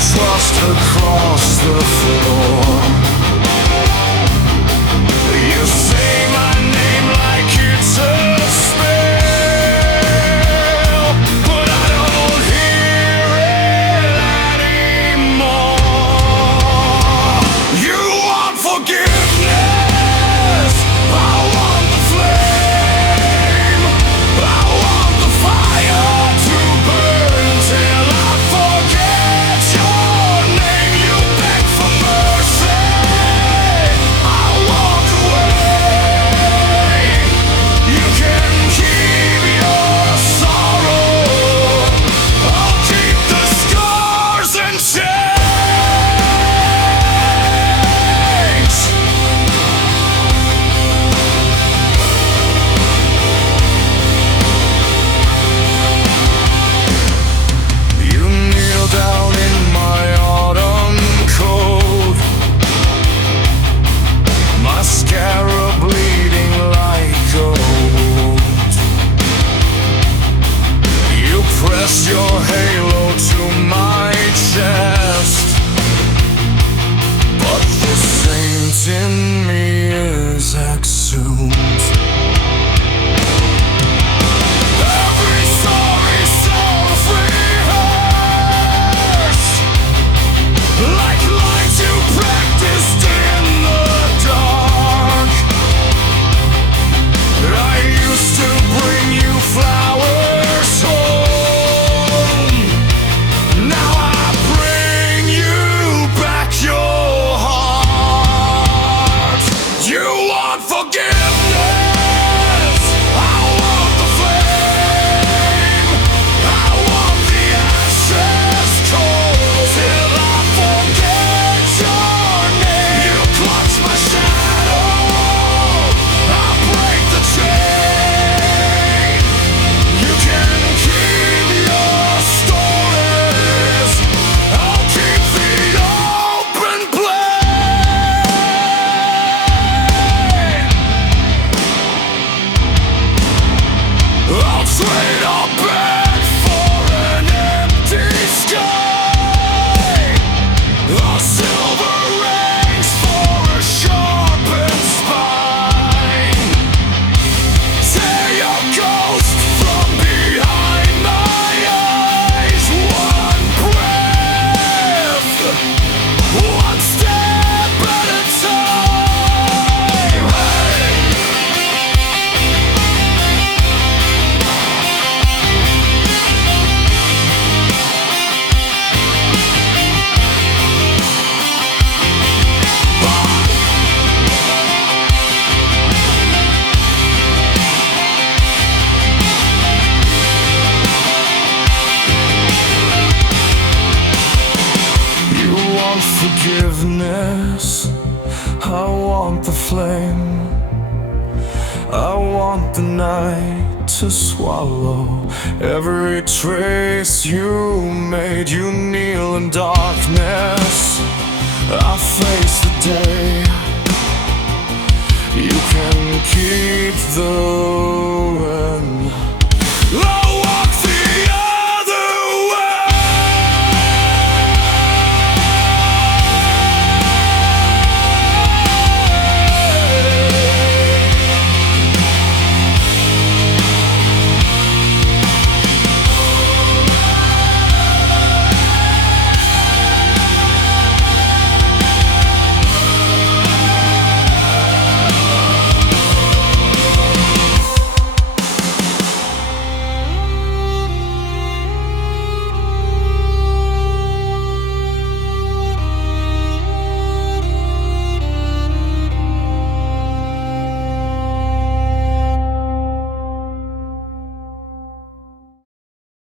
trust across the floor. You say my name like it's a spell, but I don't hear it anymore. You want forgiveness, I want the flame, I want the fire to burn till I forget your name. You beg for mercy, I walk away. You can keep your sorrow, I'll keep the scars and chains. You kneel down in my autumn coat, mascara bleeding like gold. You press your halo to my chest, but the saint in me is exhumed. Every story self-rehearsed, like lines you practiced in the dark. I used to bring you flowers home, now I bring you back your heart. You want forgiveness, I want the flame, I want the ashes cold till I forget your name. You clutch my shadow, I break the chain. You can keep your stories, I'll keep the open blade. I'll trade a bed for an empty sky, a silver rings for a sharpened spine. Tear your ghost from behind my eyes. One breath, one step at a time. Hey. You want forgiveness, I want the flame, I want the night to swallow every trace you made. You kneel in darkness, I face the day. You can keep the